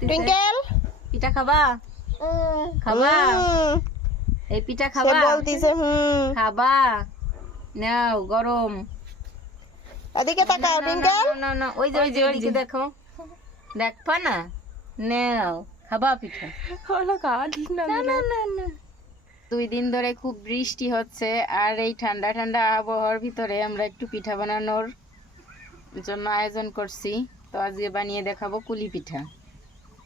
Twinkle পিঠা খাবা? খাবা? এই পিঠা খাবা? বলতিছে খাবা? নাও গরম। এদিকে তাকাও টুইঙ্কেল। না না ওই যে ওইদিকে দেখো, দেখবা না? নাও খাবা পিঠা। হলো খাওয়া ঠিক না। না না না না। 2 দিন ধরে খুব বৃষ্টি হচ্ছে, আর এই ঠান্ডা ঠান্ডা আবহাওয়ার ভিতরে আমরা একটু পিঠা বানানোর জন্য আয়োজন করছি। তো আজকে বানিয়ে দেখাবো কুলি পিঠা।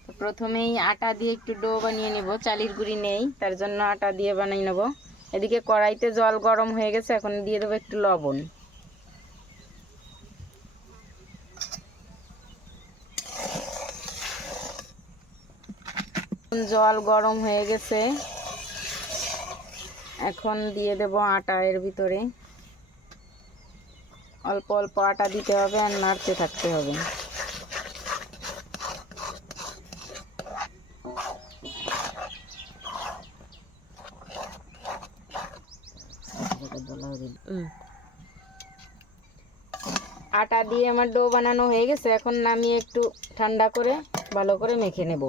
তো প্রথমেই আটা দিয়ে একটু ডো বানিয়ে নেব, চালের গুঁড়ি নেই তার জন্য আটা দিয়ে বানিয়ে নেব। এদিকে কড়াইতে জল গরম হয়ে গেছে, এখন দিয়ে দেবো একটু লবণ। জল গরম হয়ে গেছে, এখন দিয়ে দেব আটা এর ভিতরে। অল্প অল্প আটা দিতে হবে আর নাড়তে থাকতে হবে। আটা দিয়ে আমার ডো বানানো হয়ে গেছে, এখন নামিয়ে একটু ঠান্ডা করে ভালো করে মেখে নেব।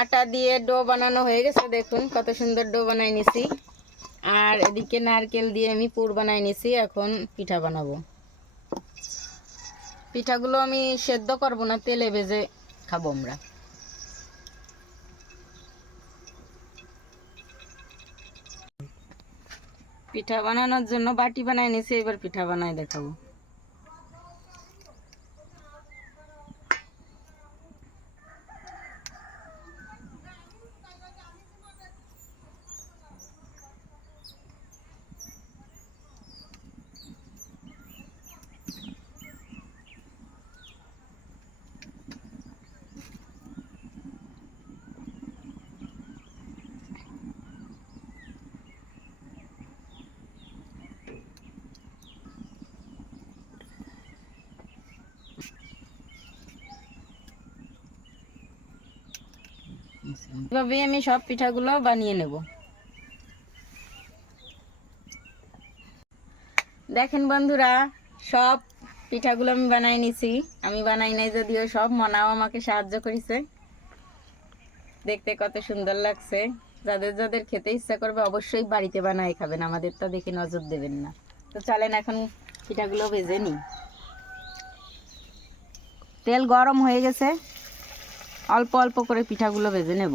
আটা দিয়ে ডো বানানো হয়ে গেছে, দেখুন কত সুন্দর ডো বানাই নিছি। আর এদিকে নারকেল দিয়ে আমি পুর বানাই নিছি। এখন পিঠা বানাবো। পিঠাগুলো আমি সেদ্ধ করব না, তেলে ভেজে খাবো আমরা। পিঠা বানানোর জন্য বাটি বানাই নিছি, এবার পিঠা বানাই দেখাবো। এভাবে আমি সব পিঠাগুলো বানিয়ে নেব। দেখেন বন্ধুরা, সব পিঠাগুলো আমি বানাই নিছি। আমি বানাই নাই যদিও, সব মনাও আমাকে সাহায্য করেছে। দেখতে কত সুন্দর লাগছে। যাদের যাদের খেতে ইচ্ছা করবে অবশ্যই বাড়িতে বানাই খাবেন, আমাদের তো দেখে নজর দেবেন না। তো চলেন এখন পিঠাগুলো ভেজে নিই। তেল গরম হয়ে গেছে, অল্প অল্প করে পিঠাগুলো ভেজে নেব।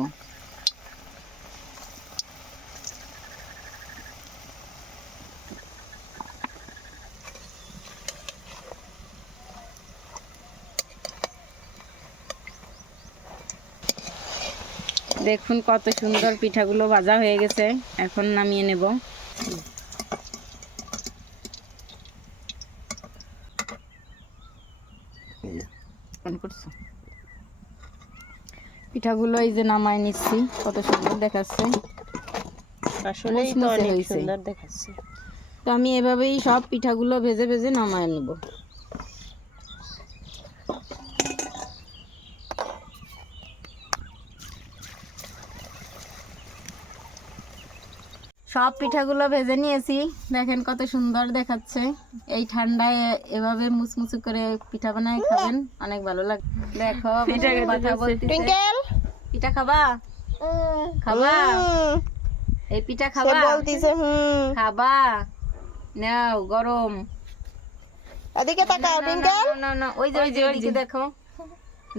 দেখুন কত সুন্দর পিঠাগুলো ভাজা হয়ে গেছে, এখন নামিয়ে নেব। পিঠাগুলো এই যে নামায় নিচ্ছি, কত সুন্দর দেখাচ্ছে। আসলেই তো অনেক সুন্দর দেখাচ্ছে। তো আমি এভাবেই সব পিঠাগুলো ভেজে ভেজে নামায় নেব। সব পিঠাগুলো ভেজে নিয়েছি, দেখেন কত সুন্দর দেখাচ্ছে। এই ঠান্ডায় এভাবে মুচমুচু করে পিঠা বানায় খাবেন, অনেক ভালো লাগে। দেখো কথা বলতেছে। পিঠা খাবা? খাবা? এই পিঠা খাবা? বলতিছে খাবা? নাও গরম। এদিকে তাকাও টুইঙ্কেল। না না ওই যে ওইদিকে দেখো,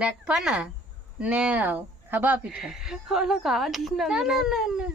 দেখবা না? নাও খাবা পিঠা। হলো খাওয়া ঠিক না। না না না না।